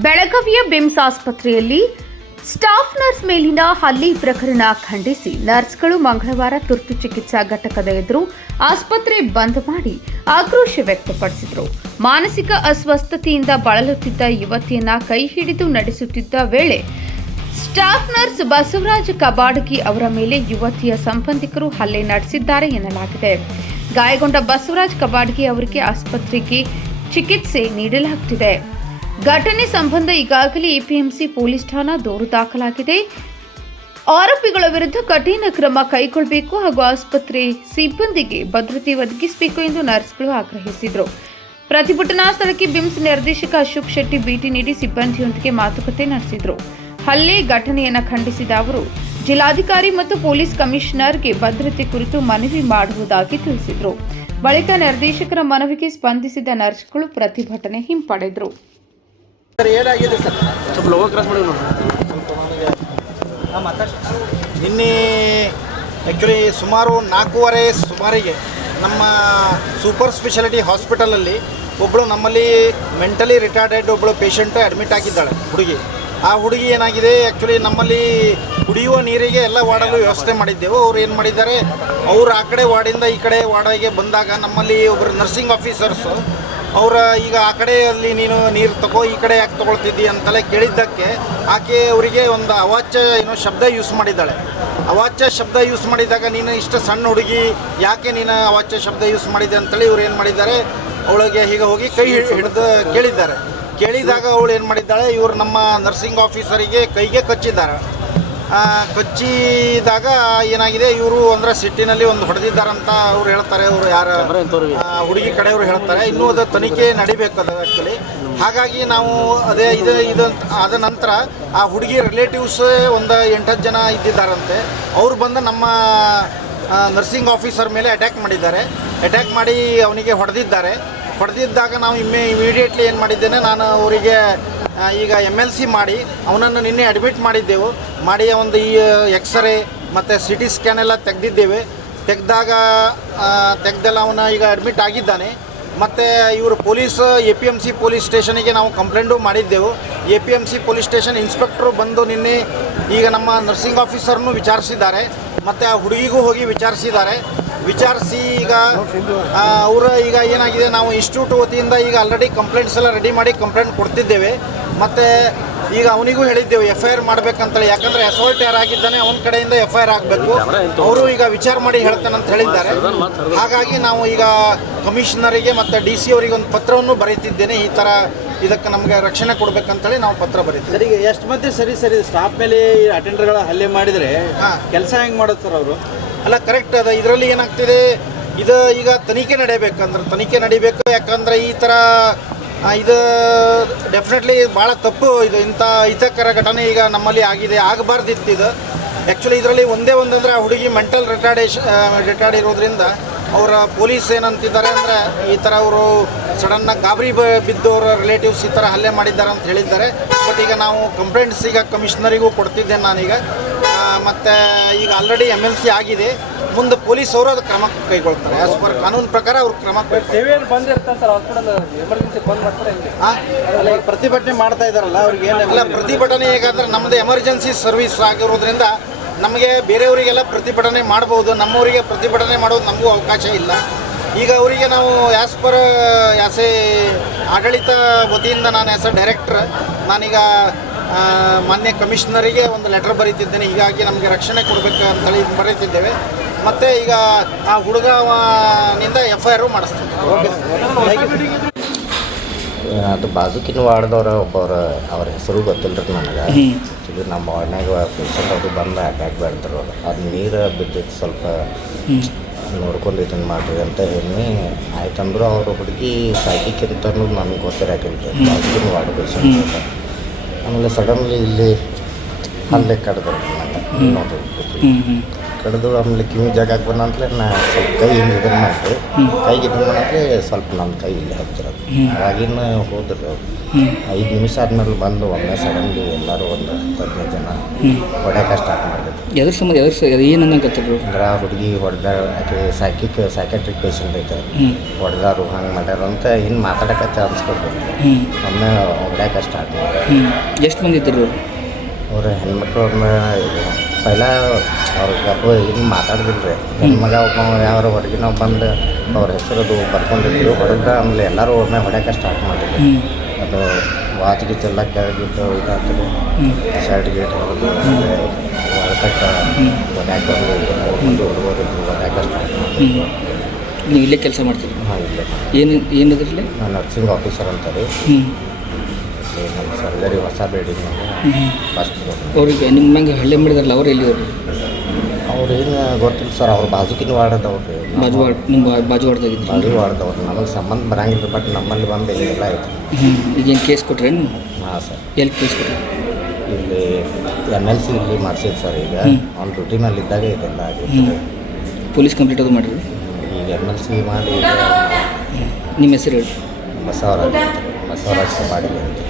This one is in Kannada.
ಬೆಳಗಾವಿಯ ಬಿಮ್ಸ್ ಆಸ್ಪತ್ರೆಯಲ್ಲಿ ಸ್ಟಾಫ್ ನರ್ಸ್ ಮೇಲಿನ ಹಲ್ಲೆ ಪ್ರಕರಣ ಖಂಡಿಸಿ ನರ್ಸ್ಗಳು ಮಂಗಳವಾರ ತುರ್ತು ಚಿಕಿತ್ಸಾ ಘಟಕದ ಎದುರು ಆಸ್ಪತ್ರೆ ಬಂದ್ ಮಾಡಿ ಆಕ್ರೋಶ ವ್ಯಕ್ತಪಡಿಸಿದರು. ಮಾನಸಿಕ ಅಸ್ವಸ್ಥತೆಯಿಂದ ಬಳಲುತ್ತಿದ್ದ ಯುವತಿಯನ್ನ ಕೈ ಹಿಡಿದು ನಡೆಸುತ್ತಿದ್ದ ವೇಳೆ ಸ್ಟಾಫ್ ನರ್ಸ್ ಬಸವರಾಜ ಕಬಾಡಗಿ ಅವರ ಮೇಲೆ ಯುವತಿಯ ಸಂಬಂಧಿಕರು ಹಲ್ಲೆ ನಡೆಸಿದ್ದಾರೆ ಎನ್ನಲಾಗಿದೆ. ಗಾಯಗೊಂಡ ಬಸವರಾಜ ಕಬಾಡಗಿ ಅವರಿಗೆ ಆಸ್ಪತ್ರೆಗೆ ಚಿಕಿತ್ಸೆ ನೀಡಲಾಗುತ್ತಿದೆ. ಘಟನೆ ಸಂಬಂಧ ಈಗಾಗಲೇ ಎಪಿಎಂಸಿ ಪೊಲೀಸ್ ಠಾಣಾ ದೂರು ದಾಖಲಾಗಿದೆ. ಆರೋಪಿಗಳ ವಿರುದ್ಧ ಕಠಿಣ ಕ್ರಮ ಕೈಗೊಳ್ಳಬೇಕು ಹಾಗೂ ಆಸ್ಪತ್ರೆ ಸಿಬ್ಬಂದಿಗೆ ಭದ್ರತೆ ಒದಗಿಸಬೇಕು ಎಂದು ನರ್ಸ್ಗಳು ಆಗ್ರಹಿಸಿದರು. ಪ್ರತಿಭಟನಾ ಸ್ಥಳಕ್ಕೆ ಬಿಮ್ಸ್ ನಿರ್ದೇಶಕ ಅಶೋಕ್ ಶೆಟ್ಟಿ ಭೇಟಿ ನೀಡಿ ಸಿಬ್ಬಂದಿಯೊಂದಿಗೆ ಮಾತುಕತೆ ನಡೆಸಿದರು. ಹಲ್ಲೆ ಘಟನೆಯನ್ನು ಖಂಡಿಸಿದ ಅವರು ಜಿಲ್ಲಾಧಿಕಾರಿ ಮತ್ತು ಪೊಲೀಸ್ ಕಮಿಷನರ್ಗೆ ಭದ್ರತೆ ಕುರಿತು ಮನವಿ ಮಾಡುವುದಾಗಿ ತಿಳಿಸಿದರು. ಬಳಿಕ ನಿರ್ದೇಶಕರ ಮನವಿಗೆ ಸ್ಪಂದಿಸಿದ ನರ್ಸ್ಗಳು ಪ್ರತಿಭಟನೆ ಹಿಂಪಡೆದರು. ಏನಾಗಿದೆ ಸರ್? ಸ್ವಲ್ಪ ಲೋಗೋ ಕ್ರಾಸ್ ಮಾಡಿ ನಿನ್ನೆ ಆ್ಯಕ್ಚುಲಿ ಸುಮಾರು 4:15 ಸುಮಾರಿಗೆ ನಮ್ಮ ಸೂಪರ್ ಸ್ಪೆಷಾಲಿಟಿ ಹಾಸ್ಪಿಟಲಲ್ಲಿ ಒಬ್ಬಳು ನಮ್ಮಲ್ಲಿ ಮೆಂಟಲಿ ರಿಟಾರ್ಡೆಡ್ ಒಬ್ಬಳು ಪೇಷಂಟ್ ಅಡ್ಮಿಟ್ ಆಗಿದ್ದಾಳೆ ಹುಡುಗಿ. ಆ ಹುಡುಗಿ ಏನಾಗಿದೆ, ಆ್ಯಕ್ಚುಲಿ ನಮ್ಮಲ್ಲಿ ಕುಡಿಯುವ ನೀರಿಗೆ ಎಲ್ಲ ವಾರ್ಡಲ್ಲೂ ವ್ಯವಸ್ಥೆ ಮಾಡಿದ್ದೆವು. ಅವ್ರು ಏನು ಮಾಡಿದ್ದಾರೆ, ಅವರು ಆ ಕಡೆ ವಾರ್ಡಿಂದ ಈ ಕಡೆ ವಾರ್ಡಿಗೆ ಬಂದಾಗ ನಮ್ಮಲ್ಲಿ ಒಬ್ಬರು ನರ್ಸಿಂಗ್ ಆಫೀಸರ್ಸು ಅವರ ಈಗ ಆ ಕಡೆಯಲ್ಲಿ ನೀನು ನೀರು ತಗೋ, ಈ ಕಡೆ ಯಾಕೆ ತೊಗೊಳ್ತಿದ್ದಿ ಅಂತಲೇ ಕೇಳಿದ್ದಕ್ಕೆ ಆಕೆ ಅವರಿಗೆ ಒಂದು ಅವಾಚ್ಯ ಶಬ್ದ ಯೂಸ್ ಮಾಡಿದ್ದಾಳೆ. ಅವಾಚ್ಯ ಶಬ್ದ ಯೂಸ್ ಮಾಡಿದಾಗ ನೀನು ಇಷ್ಟು ಸಣ್ಣ ಹುಡುಗಿ ಯಾಕೆ ನೀನು ಅವಾಚ್ಯ ಶಬ್ದ ಯೂಸ್ ಮಾಡಿದೆ ಅಂತೇಳಿ ಇವ್ರು ಏನು ಮಾಡಿದ್ದಾರೆ, ಅವಳಿಗೆ ಈಗ ಹೋಗಿ ಕೈ ಹಿಡಿದು ಕೇಳಿದ್ದಾರೆ. ಕೇಳಿದಾಗ ಅವಳು ಏನು ಮಾಡಿದ್ದಾಳೆ, ಇವರು ನಮ್ಮ ನರ್ಸಿಂಗ್ ಆಫೀಸರಿಗೆ ಕೈಗೆ ಕಚ್ಚಿದ್ದಾರೆ. ಕಚ್ಚಿದಾಗ ಏನಾಗಿದೆ, ಇವರು ಅಂದರೆ ಸಿಟ್ಟಿನಲ್ಲಿ ಒಂದು ಹೊಡೆದಿದ್ದಾರಂತ ಅವ್ರು ಹೇಳ್ತಾರೆ. ಅವರು ಯಾರು ಹುಡುಗಿ ಕಡೆಯವರು ಹೇಳ್ತಾರೆ. ಇನ್ನೂ ಅದು ತನಿಖೆ ನಡಿಬೇಕು ಅದು ಆ್ಯಕ್ಚುಲಿ. ಹಾಗಾಗಿ ನಾವು ಅದೇ ಇದು ಆದ ನಂತರ ಆ ಹುಡುಗಿ ರಿಲೇಟಿವ್ಸ್ ಒಂದು 8-10 ಜನ ಇದ್ದಿದ್ದಾರಂತೆ. ಅವರು ಬಂದು ನಮ್ಮ ನರ್ಸಿಂಗ್ ಆಫೀಸರ್ ಮೇಲೆ ಅಟ್ಯಾಕ್ ಮಾಡಿದ್ದಾರೆ. ಅಟ್ಯಾಕ್ ಮಾಡಿ ಅವನಿಗೆ ಹೊಡೆದಿದ್ದಾಗ ನಾವು ಇಮಿಡಿಯೇಟ್ಲಿ ಏನು ಮಾಡಿದ್ದೇನೆ, ನಾನು ಅವರಿಗೆ ಈಗ MLC ಮಾಡಿ ಅವನನ್ನು ನಿನ್ನೆ ಅಡ್ಮಿಟ್ ಮಾಡಿದ್ದೆವು. ಮಾಡಿ ಒಂದು ಈ ಎಕ್ಸ್ರೇ ಮತ್ತು CT ಸ್ಕ್ಯಾನ್ ಎಲ್ಲ ತೆಗೆದಿದ್ದೇವೆ. ತೆಗೆದೆಲ್ಲ ಅವನ ಈಗ ಅಡ್ಮಿಟ್ ಆಗಿದ್ದಾನೆ. ಮತ್ತು ಇವರು ಪೊಲೀಸ್ APMC ಪೊಲೀಸ್ ಸ್ಟೇಷನಿಗೆ ನಾವು ಕಂಪ್ಲೇಂಟು ಮಾಡಿದ್ದೆವು. APMC ಪೊಲೀಸ್ ಸ್ಟೇಷನ್ ಇನ್ಸ್ಪೆಕ್ಟ್ರು ಬಂದು ನಿನ್ನೆ ಈಗ ನಮ್ಮ ನರ್ಸಿಂಗ್ ಆಫೀಸರ್ನೂ ವಿಚಾರಿಸಿದ್ದಾರೆ ಮತ್ತು ಆ ಹುಡುಗಿಗೂ ಹೋಗಿ ವಿಚಾರಿಸಿ ಈಗ ಅವರ ಈಗ ಏನಾಗಿದೆ, ನಾವು ಇನ್ಸ್ಟಿಟ್ಯೂಟ್ ವತಿಯಿಂದ ಈಗ ಆಲ್ರೆಡಿ ಕಂಪ್ಲೇಂಟ್ಸ್ ಎಲ್ಲ ರೆಡಿ ಮಾಡಿ ಕಂಪ್ಲೇಂಟ್ ಕೊಡ್ತಿದ್ದೇವೆ. ಮತ್ತು ಈಗ ಅವನಿಗೂ ಹೇಳಿದ್ದೆವು FIR ಮಾಡಬೇಕಂತೇಳಿ. ಯಾಕಂದರೆ ಅಸಾಲ್ಟ್ ಯಾರಾಗಿದ್ದಾನೆ ಅವನ ಕಡೆಯಿಂದ FIR ಆಗಬೇಕು. ಅವರು ಈಗ ವಿಚಾರ ಮಾಡಿ ಹೇಳ್ತಾನಂತ ಹೇಳಿದ್ದಾರೆ. ಹಾಗಾಗಿ ನಾವು ಈಗ ಕಮಿಷನರಿಗೆ ಮತ್ತು DC ಅವರಿಗೆ ಒಂದು ಪತ್ರವನ್ನು ಬರೀತಿದ್ದೇನೆ. ಈ ಥರ ಇದಕ್ಕೆ ನಮಗೆ ರಕ್ಷಣೆ ಕೊಡಬೇಕಂತೇಳಿ ನಾವು ಪತ್ರ ಬರೀತೀವಿ. ಸರಿ, ಎಷ್ಟು ಮಂದಿ ಸರಿ ಸ್ಟಾಫ್ ಮೇಲೆ ಅಟೆಂಡರ್ಗಳ ಹಲ್ಲೆ ಮಾಡಿದರೆ ಕೆಲಸ ಹೆಂಗೆ ಮಾಡೋದು ಸರ್ ಅವರು? ಅಲ್ಲ, ಕರೆಕ್ಟ್ ಅದ. ಇದರಲ್ಲಿ ಏನಾಗ್ತಿದೆ, ಇದು ಈಗ ತನಿಖೆ ನಡಿಬೇಕು. ಯಾಕಂದರೆ ಈ ಥರ ಇದು ಡೆಫಿನೆಟ್ಲಿ ಭಾಳ ತಪ್ಪು. ಇದು ಇಂಥ ಹಿತಕರ ಘಟನೆ ಈಗ ನಮ್ಮಲ್ಲಿ ಆಗಬಾರ್ದಿತ್ತು ಇದು. ಆ್ಯಕ್ಚುಲಿ ಇದರಲ್ಲಿ ಒಂದಂದರೆ ಆ ಹುಡುಗಿ ಮೆಂಟಲ್ ರಿಟಾರ್ಡ್ ಇರೋದ್ರಿಂದ ಅವರ ಪೊಲೀಸ್ ಏನಂತಿದ್ದಾರೆ ಅಂದರೆ, ಈ ಥರ ಅವರು ಸಡನ್ನಾಗಿ ಗಾಬರಿ ಬಿದ್ದವರ ರಿಲೇಟಿವ್ಸ್ ಈ ಥರ ಹಲ್ಲೆ ಮಾಡಿದ್ದಾರೆ ಅಂತ ಹೇಳಿದ್ದಾರೆ. ಬಟ್ ಈಗ ನಾವು ಕಂಪ್ಲೇಂಟ್ಸ್ ಈಗ ಕಮಿಷನರಿಗೂ ಕೊಡ್ತಿದ್ದೇನೆ ನಾನೀಗ. ಮತ್ತು ಈಗ ಆಲ್ರೆಡಿ MLC ಆಗಿದೆ. ಮುಂದೆ ಪೊಲೀಸ್ ಅವರು ಅದು ಕ್ರಮ ಕೈಗೊಳ್ತಾರೆ. ಆ್ಯಸ್ ಪರ್ ಕಾನೂನು ಪ್ರಕಾರ ಅವ್ರು ಕ್ರಮ ಪ್ರತಿಭಟನೆ ಮಾಡ್ತಾ ಇದ್ದಾರಲ್ಲ ಅವ್ರಿಗೆ ಅಲ್ಲ, ಪ್ರತಿಭಟನೆ ಹೇಗಾದ್ರೆ ನಮ್ಮದು ಎಮರ್ಜೆನ್ಸಿ ಸರ್ವಿಸ್ ಆಗಿರೋದ್ರಿಂದ ನಮಗೆ ಬೇರೆಯವರಿಗೆಲ್ಲ ಪ್ರತಿಭಟನೆ ಮಾಡ್ಬೋದು, ನಮ್ಮವರಿಗೆ ಪ್ರತಿಭಟನೆ ಮಾಡೋದು ನಮಗೂ ಅವಕಾಶ ಇಲ್ಲ. ಈಗ ಅವರಿಗೆ ನಾವು ಆ್ಯಸ್ ಎ ಆಡಳಿತ ವತಿಯಿಂದ ನಾನು ಆ್ಯಸ್ ಎ ಡೈರೆಕ್ಟ್ರ್ ನಾನೀಗ ಮಾನ್ಯ ಕಮಿಷನರಿಗೆ ಒಂದು ಲೆಟರ್ ಬರೀತಿದ್ದೇನೆ. ಹೀಗಾಗಿ ನಮಗೆ ರಕ್ಷಣೆ ಕೊಡಬೇಕು ಅಂತೇಳಿ ಬರೀತಿದ್ದೇವೆ. ಮತ್ತು ಈಗ ಆ ಹುಡುಗನಿಂದ FIR ಮಾಡಿಸ್ತೀವಿ. ಅದು ಬಾಜುಕಿನ ವಾರ್ಡ್ದವ್ರ ಒಬ್ಬರು ಅವ್ರ ಹೆಸರು ಗೊತ್ತಿಲ್ಲ ರೀ ನನಗೆ. ಇದು ನಮ್ಮ ವಾರ್ಡ್ನಾಗ ಪೇಷಂಟ್ ಅವರು ಬಂದು ಅಟ್ಯಾಕ್ ಮಾಡ್ತಾರೆ. ಅದು ನೀರು ಬಿದ್ದಿದ್ದು ಸ್ವಲ್ಪ ನೋಡ್ಕೊಂಡು ಇದನ್ನು ಮಾಡಿರಿ ಅಂತ ಹೇಳಿ ಆಯ್ತಂದ್ರು. ಅವರು ಹುಡುಗಿ ಸಾಕಿಕ್ಕಿಂತ ನನಗೆ ಗೊತ್ತಿರಾಕಿಲ್ಲ ರೀ, ಬಾಜುಕಿನ ವಾರ್ಡ್ ಪೇಷಂಟ್. ಆಮೇಲೆ ಸಡನ್ಲಿ ಇಲ್ಲಿ ಹಲ್ಲೆ ಕಡ್ದ್ರು ನನಗೆ ನೋಡ್ರಿ. ಕಡ್ದು ಆಮೇಲೆ ಕಿವಿ ಜಾಗಕ್ಕೆ ಬಂದಂತಲೇ ನಾ ಸ್ವಲ್ಪ ಕೈ ಹಿಂಗೆ ಇದನ್ನು ಮಾಡಿರಿ. ಕೈಗೆ ಇದನ್ನು ಮಾಡೋಕ್ಕೆ ಸ್ವಲ್ಪ ನನ್ನ ಕೈ ಇಲ್ಲಿ ಹತ್ತಿರೋದು. ಹಾಗಿನ ಹೋದ್ರು ಅವ್ರು. 5 ನಿಮಿಷ ಆದಮೇಲೆ ಬಂದು ಒಮ್ಮೆ ಸಡನ್ಲಿ ಎಲ್ಲರೂ ಒಂದು 15 ಜನ ಹೊಡ್ಯಾಕೆ ಸ್ಟಾರ್ಟ್ ಮಾಡಿದ್ರು. ಎದ್ರ ಸಂಬಂಧ ಏನನ್ನಕತ್ತಿದ್ರು ಅಂದ್ರೆ ಆ ಹುಡುಗಿ ಹೊಡೆದ ಆಕೆ ಸೈಕ್ಯಾಟ್ರಿಕ್ ಪೇಷಂಟ್ ಐತೆ, ಹೊಡೆದಾರು ಹಂಗೆ ಮಾಡ್ಯಾರ ಅಂತ ಇನ್ನು ಮಾತಾಡೋಕೆ ಚಾನ್ಸ್ ಕೊಡ್ಬೇಕು. ಒಮ್ಮೆ ಹೊಡ್ಯಾಕೆ ಸ್ಟಾರ್ಟ್ ಮಾಡಿ ಎಷ್ಟು ಮಂದಿ ಇದ್ದರು? ಅವ್ರ ಹೆಣ್ಮಕ್ಳು ಅವ್ರನ್ನ ಪೈಲ ಅವ್ರಿಗೆ ಏನು ಮಾತಾಡಿದಿಲ್ಲ ರೀ. ಹೆಣ್ಮಗ ಒಬ್ಬ ಯಾರು ಹೊರಗೆ ನಾವು ಬಂದು ಅವ್ರ ಹೆಸರದು ಬರ್ಕೊಂಡಿದ್ರು ಹೊಡೆದ. ಆಮೇಲೆ ಎಲ್ಲರೂ ಒಮ್ಮೆ ಹೊಡ್ಯಾಕೆ ಸ್ಟಾರ್ಟ್ ಮಾಡಿದ್ರು. ಅದು ವಾಚ್ ಗೀಚ್ ಎಲ್ಲ ಕೆಳಗಿಟ್ಟು ಇದಾಗ್ತದೆ. ಶರ್ಟ್ ಗೀಟ್ ಹೊಡೆದು ಹೊರತಕ್ಕ ಹೊಡ್ಯಾಕೆ ಒಂದು ಹುಡುಗರು ಹೊಡ್ಯಾಕೆ ಸ್ಟಾರ್ಟ್ ಮಾಡಿ. ನೀವು ಇಲ್ಲೇ ಕೆಲಸ ಮಾಡ್ತೀರಿ? ಹಾಂ, ಇಲ್ಲೇ ಏನಿದ್ರಲ್ಲಿ? ನಾನು ನರ್ಸಿಂಗ್ ಆಫೀಸರ್ ಅಂತಾರೆ. ನಮ್ಮ ಸರ್ಜರಿ ಹೊಸ ಬಿಲ್ಡಿಂಗ್ನಾಗ ಫಸ್ಟ್. ಅವ್ರಿಗೆ ನಿಮ್ಮ ಮ್ಯಾಂಗೆ ಹಳ್ಳಿ ಮಾಡಿದಾರಲ್ಲ ಅವ್ರು ಎಲ್ಲಿ ಅವರು? ಅವ್ರೇನು ಗೊತ್ತಿಲ್ಲ ಸರ್. ಅವ್ರು ಬಾಜುಕಿನ ವಾರ್ಡದವ್ರು. ನಿಮ್ಮ ಬಾಜು ವಾರ್ಡ್ದಾಗಿದ್ದು? ಬಾಜು ವಾರ್ಡದವ್ರು. ನಮಗೆ ಸಂಬಂಧ ಬರಂಗಿಲ್ಲ. ಬಟ್ ನಮ್ಮಲ್ಲಿ ಬಂದು ಎಲ್ಲ ಐತೆ. ಈಗೇನು ಕೇಸ್ ಕೊಟ್ರೇನು? ಹಾಂ ಸರ್. ಎಲ್ಲಿ ಕೇಸ್ ಕೊಟ್ರಿ? ಇಲ್ಲಿ MLC ಇಲ್ಲಿ ಮಾಡ್ಸಿದ್ದು ಸರ್. ಈಗ ಅವ್ನ ಡ್ಯೂಟಿನಲ್ಲಿ ಇದ್ದಾಗ ಇದೆಲ್ಲ ಆಗಿತ್ತು. ಪೊಲೀಸ್ ಕಂಪ್ಲೇಂಟ್ ಅದು ಮಾಡಿರಿ? ಈಗ MLC ಮಾಡಿ ನಿಮ್ಮ ಹೆಸರು ಹೇಳಿ. ಬಸವರಾಜ್ ಸಪಾಡಿ ಅಂತ.